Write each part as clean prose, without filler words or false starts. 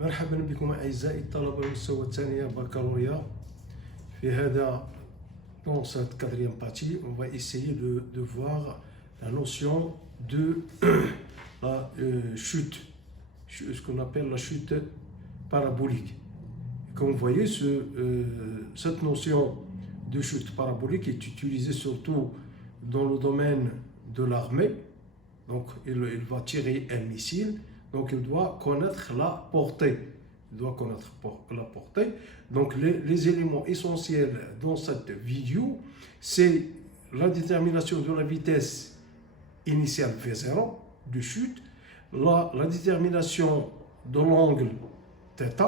مرحبا بكم أعزائي الطلبة المستوى الثانية بكالوريا. Dans cette quatrième partie, on va essayer de voir la notion de la chute, ce qu'on appelle la chute parabolique. Comme vous voyez, cette notion de chute parabolique est utilisée surtout dans le domaine de l'armée. Donc, il va tirer un missile, donc il doit connaître la portée. Donc, les éléments essentiels dans cette vidéo, c'est la détermination de la vitesse initiale V0 de chute, la détermination de l'angle θ,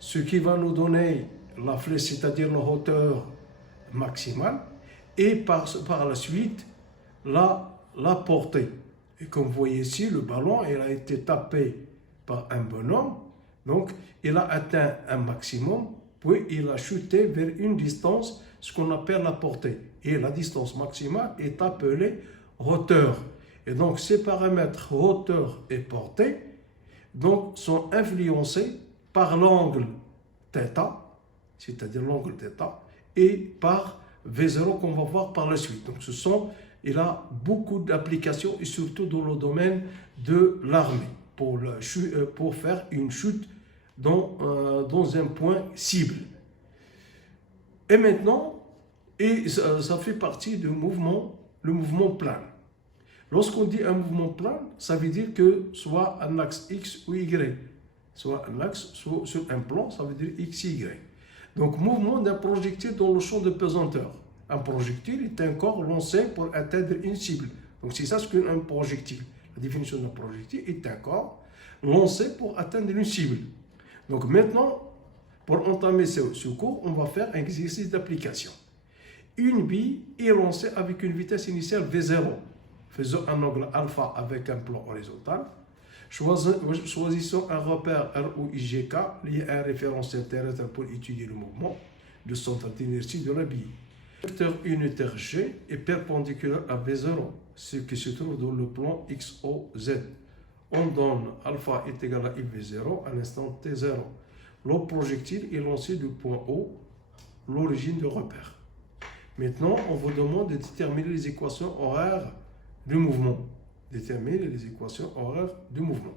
ce qui va nous donner la flèche, c'est-à-dire la hauteur maximale, et par la suite, la portée. Et comme vous voyez ici, le ballon il a été tapé par un bonhomme, donc il a atteint un maximum, puis il a chuté vers une distance, ce qu'on appelle la portée. Et la distance maximale est appelée hauteur. Et donc ces paramètres hauteur et portée donc, sont influencés par l'angle θ, c'est-à-dire l'angle θ, et par V0 qu'on va voir par la suite. Donc il a beaucoup d'applications et surtout dans le domaine de l'armée pour faire une chute dans un point cible. Et maintenant, ça fait partie du mouvement, le mouvement plane. Lorsqu'on dit un mouvement plane, ça veut dire que soit un axe X ou Y, soit un axe soit sur un plan, ça veut dire X, Y. Donc, mouvement d'un projectile dans le champ de pesanteur. Un projectile est un corps lancé pour atteindre une cible. Donc, c'est ça ce qu'un projectile. La définition d'un projectile est un corps lancé pour atteindre une cible. Donc, maintenant, pour entamer ce cours, on va faire un exercice d'application. Une bille est lancée avec une vitesse initiale V0. Faisons un angle alpha avec un plan horizontal. Choisissons un repère ROIGK lié à un référentiel terrestre pour étudier le mouvement du centre d'inertie de la bille. Le vecteur unitaire G est perpendiculaire à V0, ce qui se trouve dans le plan XOZ. On donne alpha est égal à IV0 à l'instant T0. Le projectile est lancé du point O, l'origine du repère. Maintenant, on vous demande de déterminer les équations horaires du mouvement. Déterminer les équations horaires du mouvement.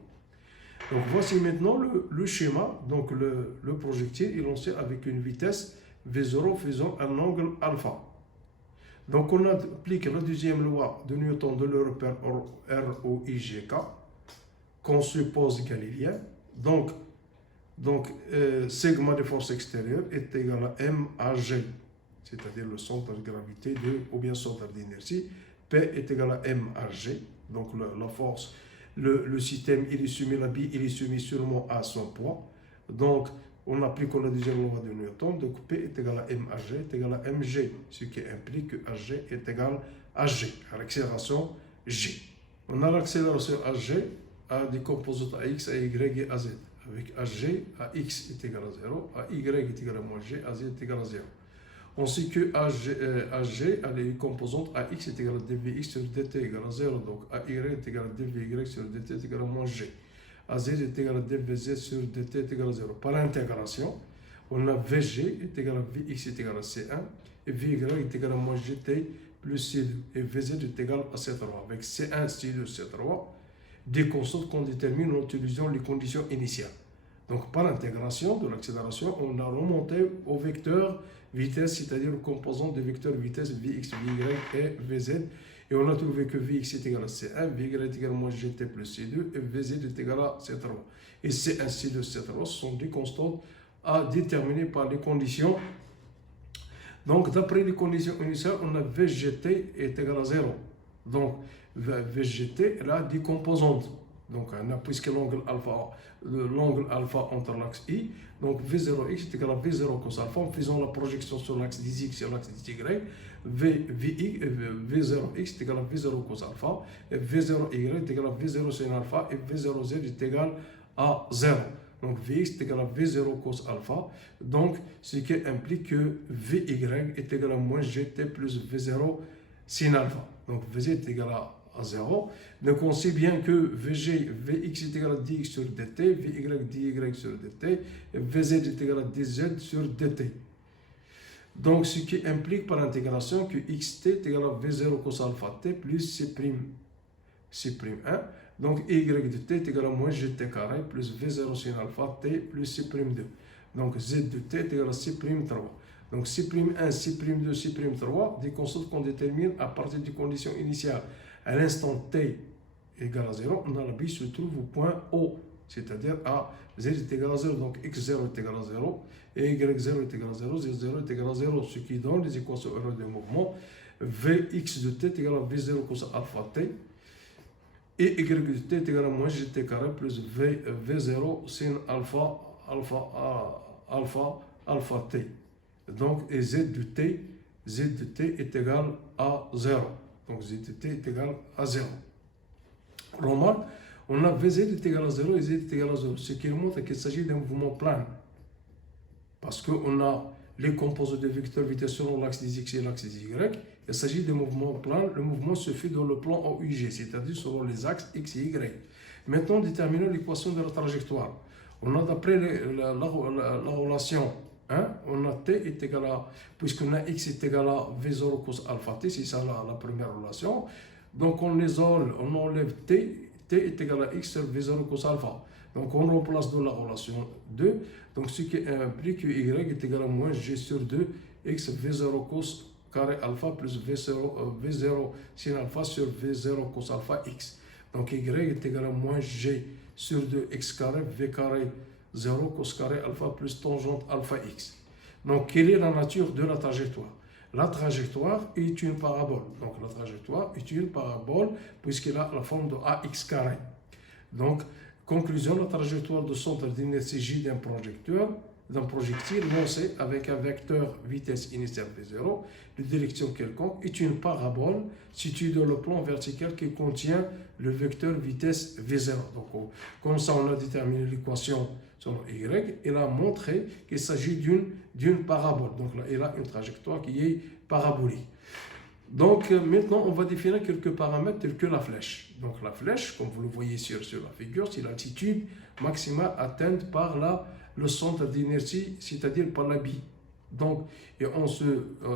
Donc voici maintenant le schéma. Donc le projectile est lancé avec une vitesse V0 faisant un angle alpha. Donc on applique la deuxième loi de Newton de le repère ROIGK qu'on suppose galiléen. Donc sigma de force extérieure est égal à M à G, c'est-à-dire le centre de gravité ou bien centre d'inertie. P est égal à M à G. Donc la force, le système, il est soumis, la bille, il est soumis seulement à son poids. Donc, on applique la deuxième loi de Newton. Donc, P est égal à M à G est égal à mg, ce qui implique que AG est égal à G, à l'accélération G. On a l'accélération AG à des composantes AX, AY et AZ. Avec AG, AX est égal à 0, AY est égal à moins G, AZ est égal à 0. On sait que AG a les composantes AX est égal à dvx sur dt égale à 0. Donc AY est égal à dvy sur dt est égal à moins G. AZ est égal à dvz sur dt est égal à 0. Par intégration, on a Vg est égal à Vx est égal à C1 et Vy est égal à moins Gt plus C2 et Vz est égal à C3. Avec C1, C2, C3, des constantes qu'on détermine en utilisant les conditions initiales. Donc par intégration de l'accélération, on a remonté au vecteur vitesse, c'est-à-dire aux composantes des vecteurs vitesse Vx, Vy et Vz. Et on a trouvé que Vx est égal à C1, Vy est égal à moins Gt plus C2 et Vz est égal à C3. Et C1, C2, C3 sont des constantes à déterminer par les conditions. Donc d'après les conditions initiales, on a Vgt est égal à 0. Donc Vgt elle a des composantes. Donc, puisque l'angle alpha entre l'axe I, donc V0x est égal à V0 cos alpha, en faisant la projection sur l'axe des X et l'axe des Y, V0x est égal à V0 cos alpha, et V0y est égal à V0 sin alpha, et V0z est égal à 0. Donc, Vx est égal à V0 cos alpha, donc ce qui implique que Vy est égal à moins Gt plus V0 sin alpha. Donc, Vz est égal à 0. Donc on sait bien que Vg, Vx est égal à dx sur dt, Vy dy sur dt, et Vz est égal à dz sur dt. Donc ce qui implique par intégration que xt est égal à V0 cos alpha t plus C'1. Donc y de t est égal à moins gt carré plus V0 sin alpha t plus C'2. Donc z de t est égal à C'3. Donc C'1, C'2, C'3, des constantes qu'on détermine à partir des conditions initiales. À l'instant t égale à 0, on a la bille se trouve au point O, c'est-à-dire à z est égal à 0, donc x0 est égal à 0, et y0 est égal à 0, z0 est égal à 0, ce qui donne les équations heureuses de mouvement. Vx de t est égal à V0 cos alpha t, et y de t est égal à moins gt carré plus V0 sin alpha t. Donc, et z de t est égal à 0. Donc, z de t est égal à 0. Remarque, on a Vz est égal à 0 et z est égal à 0, ce qui montre qu'il s'agit d'un mouvement plane. Parce qu'on a les composés de vecteurs vitesse selon l'axe des x et l'axe des y. Il s'agit d'un mouvement plane. Le mouvement se fait dans le plan OUG, c'est-à-dire selon les axes x et y. Maintenant, déterminons l'équation de la trajectoire. On a d'après la relation, on a t est égal à, puisqu'on a x est égal à v0 cos alpha t, c'est ça la première relation. Donc on enlève t est égal à x sur v0 cos alpha. Donc on remplace dans la relation 2, donc ce qui implique que y est égal à moins g sur 2 x v0 cos carré alpha plus v0 sin alpha sur v0 cos alpha x. Donc y est égal à moins g sur 2 x carré v carré 0 cos carré alpha plus tangente alpha x. Donc quelle est la nature de la trajectoire? La trajectoire est une parabole. Donc la trajectoire est une parabole puisqu'elle a la forme de ax carré. Donc conclusion, la trajectoire de centre d'inertie J d'un projectile lancé avec un vecteur vitesse initiale V0 de direction quelconque est une parabole située dans le plan vertical qui contient le vecteur vitesse V0. Donc comme ça on a déterminé l'équation sur Y, elle a montré qu'il s'agit d'une parabole. Donc là, elle a une trajectoire qui est parabolique. Donc maintenant, on va définir quelques paramètres tels que la flèche. Donc la flèche, comme vous le voyez sur la figure, c'est l'altitude maximale atteinte par le centre d'inertie, c'est-à-dire par la bille. Donc, et en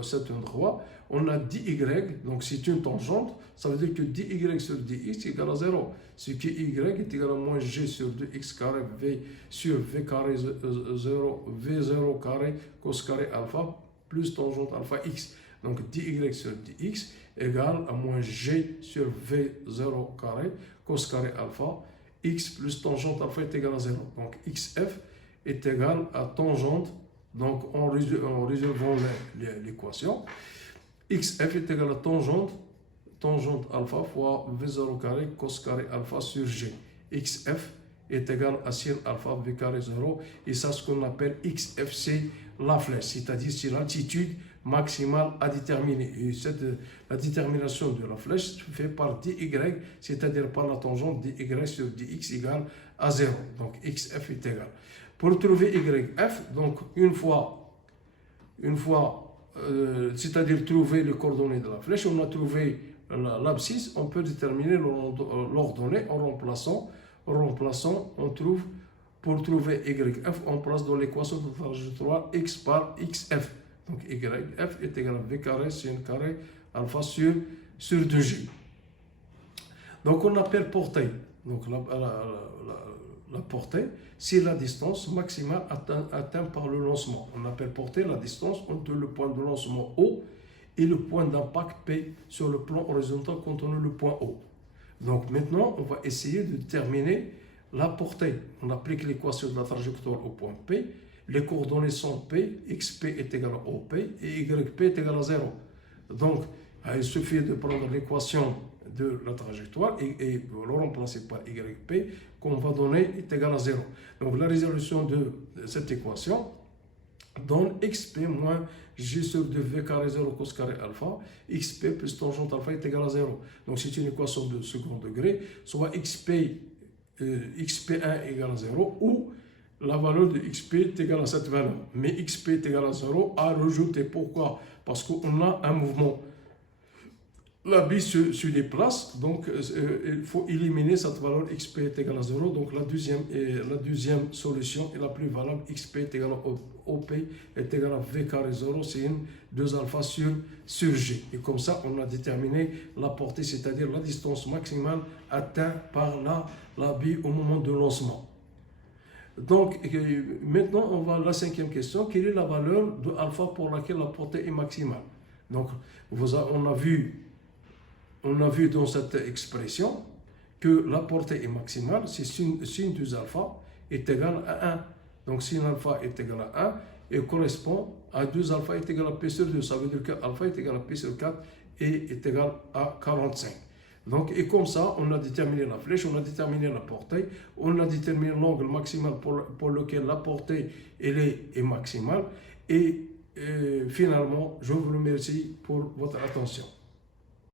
cet endroit, on a dy, donc c'est une tangente, ça veut dire que dy sur dx est égal à 0. Ce qui y est égal à moins g sur 2x carré v sur v carré 0, v0 carré cos carré alpha plus tangente alpha x. Donc dy sur dx égale à moins g sur v0 carré cos carré alpha x plus tangente alpha est égal à 0. Donc xf est égal à tangente, donc en résolvant l'équation, xf est égal à tangente alpha fois v0 carré cos carré alpha sur g. xf est égal à sin alpha v carré 0, et ça ce qu'on appelle xf, c'est la flèche, c'est-à-dire c'est l'altitude maximale à déterminer. Et la détermination de la flèche se fait par dy, c'est-à-dire par la tangente dy sur dx égale à 0. Donc xf est égal. Pour trouver yf, donc une fois c'est-à-dire trouver les coordonnées de la flèche, on a trouvé l'abscisse, on peut déterminer l'ordonnée en remplaçant, on trouve, pour trouver yf, on place dans l'équation de trajectoire x par xf. Donc yf est égal à v carré sin carré alpha sur 2g. Donc on appelle portée. Donc la portée, c'est la distance maximale atteinte par le lancement. On appelle portée la distance entre le point de lancement O et le point d'impact P sur le plan horizontal contenant le point O. Donc maintenant, on va essayer de déterminer la portée. On applique l'équation de la trajectoire au point P. Les coordonnées sont P, xp est égal à OP et yp est égal à 0. Donc, il suffit de prendre l'équation de la trajectoire et le remplacer par yp qu'on va donner est égal à 0. Donc, la résolution de cette équation donne xp moins g sur 2v carré 0 cos carré alpha, xp plus tangente alpha est égal à 0. Donc, c'est une équation de second degré, soit xp1 égale à 0 ou la valeur de xp est égale à cette valeur. Mais xp est égal à 0 à rajouter. Pourquoi? Parce qu'on a un mouvement. la bille se déplace, donc il faut éliminer cette valeur xp est égal à 0. Donc la deuxième solution est la plus valable, xp est égal à op est égal à v carré 0, c'est une 2 alpha sur g. Et comme ça, on a déterminé la portée, c'est-à-dire la distance maximale atteinte par la bille au moment de lancement. Donc maintenant, on va à la cinquième question. Quelle est la valeur de alpha pour laquelle la portée est maximale? Donc on a vu dans cette expression que la portée est maximale si sin 2 alpha est égal à 1. Donc sin alpha est égal à 1 et correspond à 2 alpha est égal à p sur 2. Ça veut dire que alpha est égal à p sur 4 et est égal à 45. Donc, et comme ça, on a déterminé la flèche, on a déterminé la portée, on a déterminé l'angle maximal pour lequel la portée est maximale. Et finalement, je vous remercie pour votre attention.